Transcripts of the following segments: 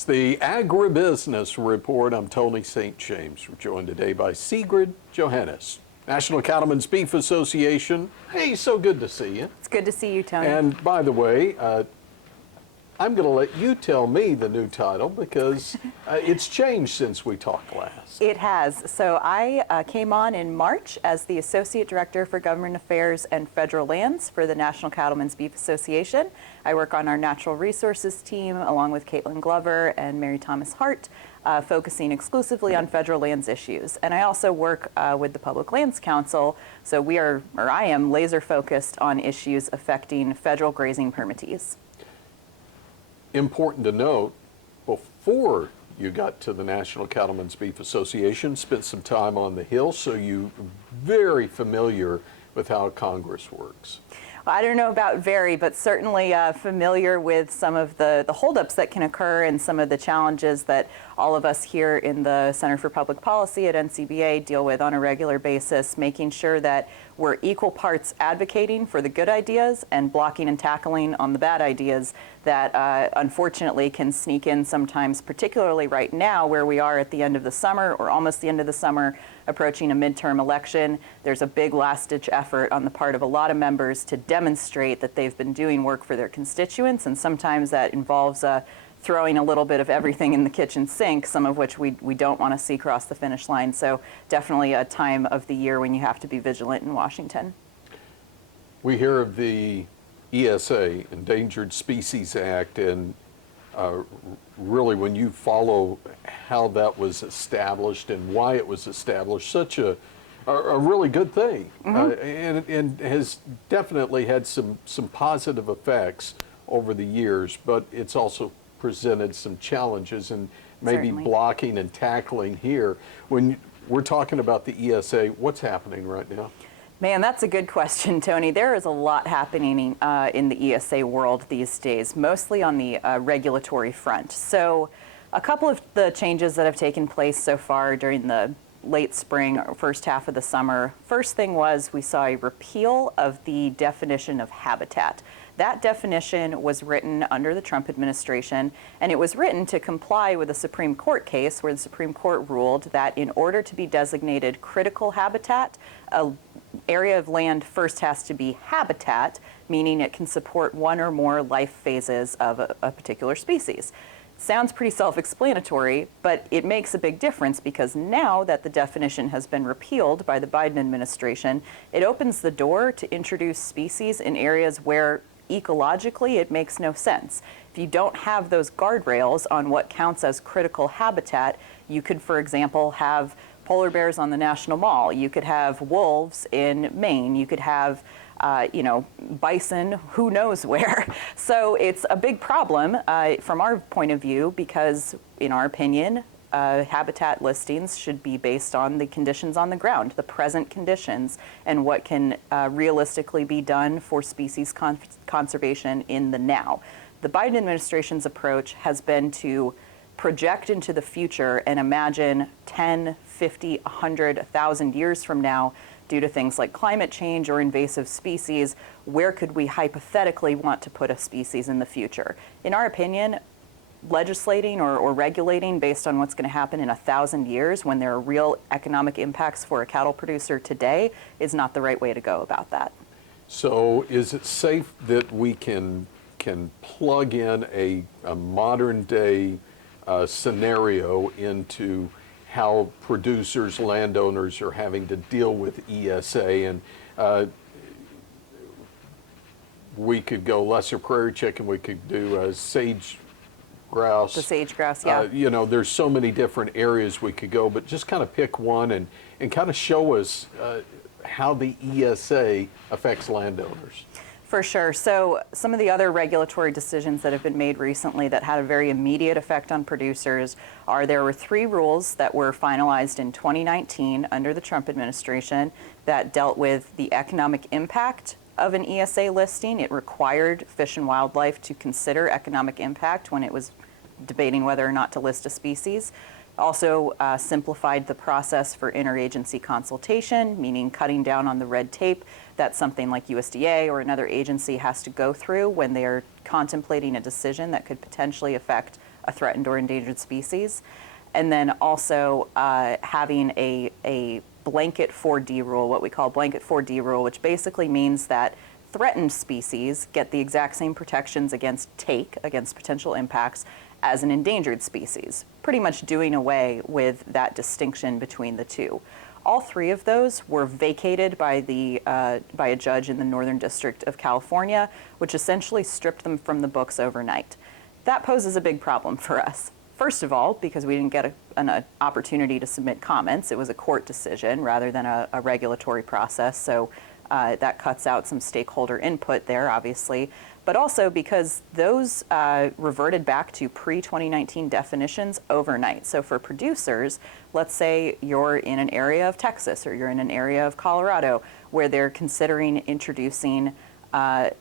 It's the Agribusiness Report. I'm Tony St. James. We're joined today by Sigrid, Johannes, National Cattlemen's Beef Association. Hey, so good to see you. It's good to see you, Tony. And by the way, I'm going to let you tell me the new title because it's changed since we talked last. It has. So I came on in March as the Associate Director for Government Affairs and Federal Lands for the National Cattlemen's Beef Association. I work on our natural resources team along with Caitlin Glover and Mary Thomas Hart, focusing exclusively on federal lands issues. And I also work with the Public Lands Council, so I am laser focused on issues affecting federal grazing permittees. Important to note, before you got to the National Cattlemen's Beef Association, spent some time on the Hill, so you're very familiar with how Congress works. Well, I don't know about very, but certainly familiar with some of the holdups that can occur and some of the challenges that all of us here in the Center for Public Policy at NCBA deal with on a regular basis, making sure that we're equal parts advocating for the good ideas and blocking and tackling on the bad ideas that unfortunately can sneak in sometimes, particularly right now where we are at the end of the summer or almost the end of the summer, approaching a midterm election. There's a big last-ditch effort on the part of a lot of members to demonstrate that they've been doing work for their constituents, and sometimes that involves throwing a little bit of everything in the kitchen sink, some of which we don't want to see cross the finish line. So definitely a time of the year when you have to be vigilant in Washington. We hear of the ESA, Endangered Species Act, and really when you follow how that was established and why it was established, such a really good thing, and has definitely had some positive effects over the years, but it's also presented some challenges and maybe Certainly. blocking and tackling here. When we're talking about the ESA, what's happening right now? Man, that's a good question, Tony. There is a lot happening in the ESA world these days, mostly on the regulatory front. So a couple of the changes that have taken place so far during the late spring or first half of the summer. First thing was we saw a repeal of the definition of habitat. That definition was written under the Trump administration, and it was written to comply with a Supreme Court case where the Supreme Court ruled that in order to be designated critical habitat, an area of land first has to be habitat, meaning it can support one or more life phases of a particular species. Sounds pretty self-explanatory, but it makes a big difference because now that the definition has been repealed by the Biden administration, it opens the door to introduce species in areas where ecologically it makes no sense. If you don't have those guardrails on what counts as critical habitat, you could, for example, have polar bears on the National Mall. You could have wolves in Maine. You could have bison, who knows where. So it's a big problem from our point of view because, in our opinion, habitat listings should be based on the conditions on the ground, the present conditions, and what can realistically be done for species conservation in the now. The Biden administration's approach has been to project into the future and imagine 10, 50, 100, 1,000 years from now, due to things like climate change or invasive species, where could we hypothetically want to put a species in the future? In our opinion, legislating or regulating based on what's going to happen in 1,000 years when there are real economic impacts for a cattle producer today is not the right way to go about that. So is it safe that we can plug in a modern day scenario into how producers, landowners are having to deal with ESA, and we could go lesser prairie chicken, we could do sage grouse. The sage grouse, yeah. There's so many different areas we could go, but just kind of pick one and kind of show us how the ESA affects landowners. For sure. So some of the other regulatory decisions that have been made recently that had a very immediate effect on producers are there were 3 rules that were finalized in 2019 under the Trump administration that dealt with the economic impact of an ESA listing. It required Fish and Wildlife to consider economic impact when it was debating whether or not to list a species. Also simplified the process for interagency consultation, meaning cutting down on the red tape that something like USDA or another agency has to go through when they are contemplating a decision that could potentially affect a threatened or endangered species. And then also having a blanket 4D rule, what we call blanket 4D rule, which basically means that threatened species get the exact same protections against potential impacts, as an endangered species, pretty much doing away with that distinction between the two. All three of those were vacated by a judge in the Northern District of California, which essentially stripped them from the books overnight. That poses a big problem for us. First of all, because we didn't get an opportunity to submit comments. It was a court decision rather than a regulatory process, so that cuts out some stakeholder input there, obviously. But also because those reverted back to pre-2019 definitions overnight. So for producers, let's say you're in an area of Texas or you're in an area of Colorado where they're considering introducing a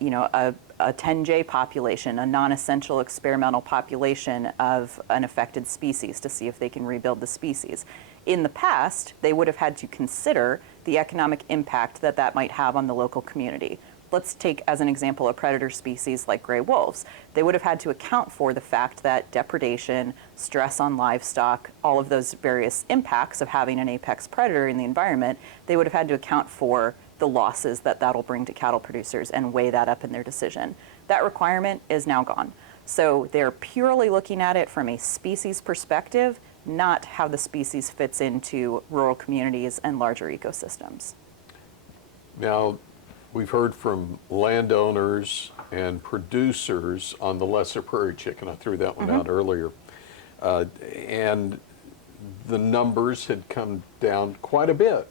10J population, a non-essential experimental population of an affected species to see if they can rebuild the species. In the past, they would have had to consider the economic impact that that might have on the local community. Let's take as an example a predator species like gray wolves. They would have had to account for the fact that depredation, stress on livestock, all of those various impacts of having an apex predator in the environment, they would have had to account for the losses that that'll bring to cattle producers and weigh that up in their decision. That requirement is now gone. So they're purely looking at it from a species perspective, not how the species fits into rural communities and larger ecosystems. Now, we've heard from landowners and producers on the lesser prairie chicken. I threw that one out earlier. And the numbers had come down quite a bit.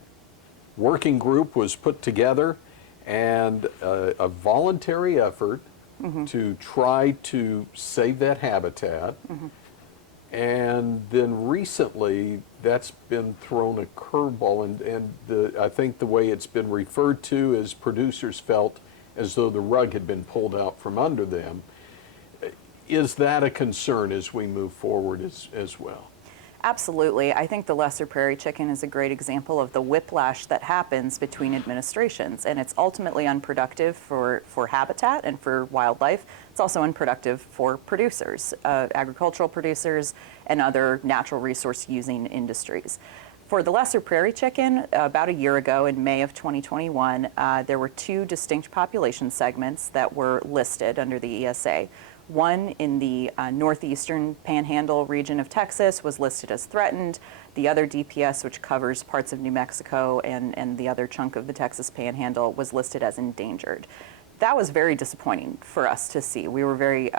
Working group was put together and a voluntary effort to try to save that habitat. And then recently, that's been thrown a curveball, and I think the way it's been referred to is producers felt as though the rug had been pulled out from under them. Is that a concern as we move forward as well? Absolutely. I think the lesser prairie chicken is a great example of the whiplash that happens between administrations, and it's ultimately unproductive for habitat and for wildlife. It's also unproductive for producers, agricultural producers, and other natural resource using industries. For the lesser prairie chicken, about a year ago in May of 2021, there were two distinct population segments that were listed under the ESA. One in the northeastern panhandle region of Texas was listed as threatened. The other DPS, which covers parts of New Mexico and the other chunk of the Texas panhandle, was listed as endangered. That was very disappointing for us to see. We were very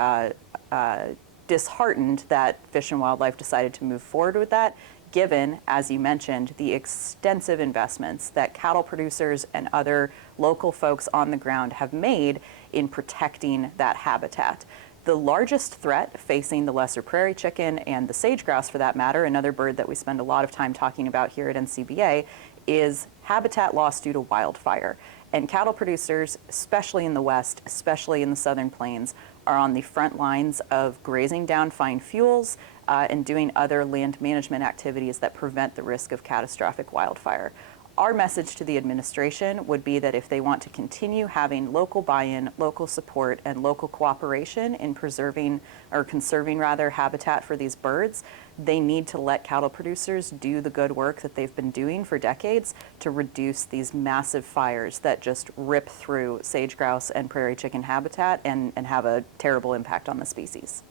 disheartened that Fish and Wildlife decided to move forward with that, given, as you mentioned, the extensive investments that cattle producers and other local folks on the ground have made in protecting that habitat. The largest threat facing the lesser prairie chicken and the sage grouse, for that matter, another bird that we spend a lot of time talking about here at NCBA, is habitat loss due to wildfire. And cattle producers, especially in the West, especially in the Southern Plains, are on the front lines of grazing down fine fuels and doing other land management activities that prevent the risk of catastrophic wildfire. Our message to the administration would be that if they want to continue having local buy-in, local support, and local cooperation in preserving or conserving rather habitat for these birds, they need to let cattle producers do the good work that they've been doing for decades to reduce these massive fires that just rip through sage grouse and prairie chicken habitat and have a terrible impact on the species.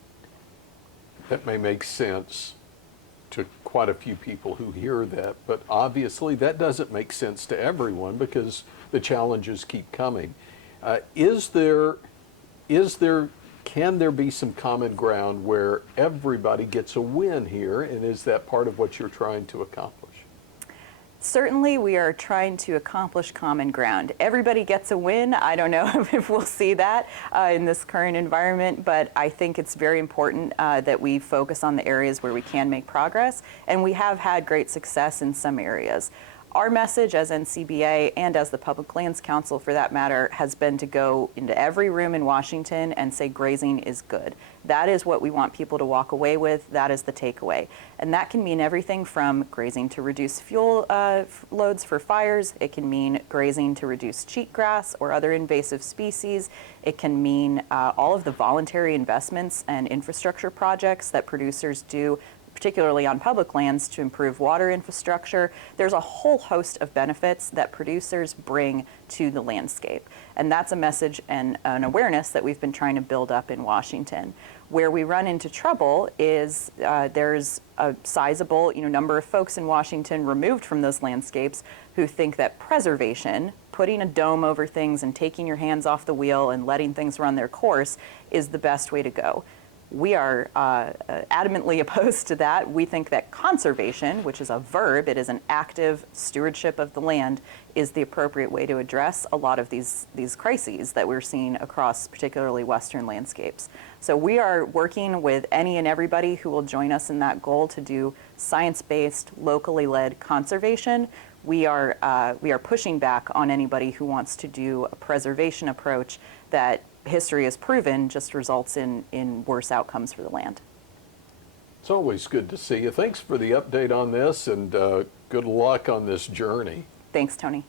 That may make sense to quite a few people who hear that, but obviously that doesn't make sense to everyone because the challenges keep coming. Can there be some common ground where everybody gets a win here, and is that part of what you're trying to accomplish? Certainly, we are trying to accomplish common ground. Everybody gets a win. I don't know if we'll see that in this current environment, but I think it's very important that we focus on the areas where we can make progress, and we have had great success in some areas. Our message as NCBA and as the Public Lands Council, for that matter, has been to go into every room in Washington and say grazing is good. That is what we want people to walk away with. That is the takeaway. And that can mean everything from grazing to reduce fuel loads for fires. It can mean grazing to reduce cheatgrass or other invasive species. It can mean all of the voluntary investments and infrastructure projects that producers do, particularly on public lands, to improve water infrastructure. There's a whole host of benefits that producers bring to the landscape. And that's a message and an awareness that we've been trying to build up in Washington. Where we run into trouble is there's a sizable number of folks in Washington removed from those landscapes who think that preservation, putting a dome over things and taking your hands off the wheel and letting things run their course, is the best way to go. We are adamantly opposed to that. We think that conservation, which is a verb, it is an active stewardship of the land, is the appropriate way to address a lot of these crises that we're seeing across particularly Western landscapes. So we are working with any and everybody who will join us in that goal to do science-based, locally led conservation. We are pushing back on anybody who wants to do a preservation approach that history has proven just results in worse outcomes for the land. It's always good to see you. Thanks for the update on this, and good luck on this journey. Thanks, Tony.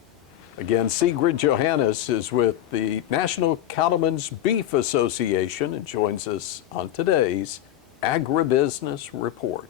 Again, Sigrid Johannes is with the National Cattlemen's Beef Association and joins us on today's Agribusiness Report.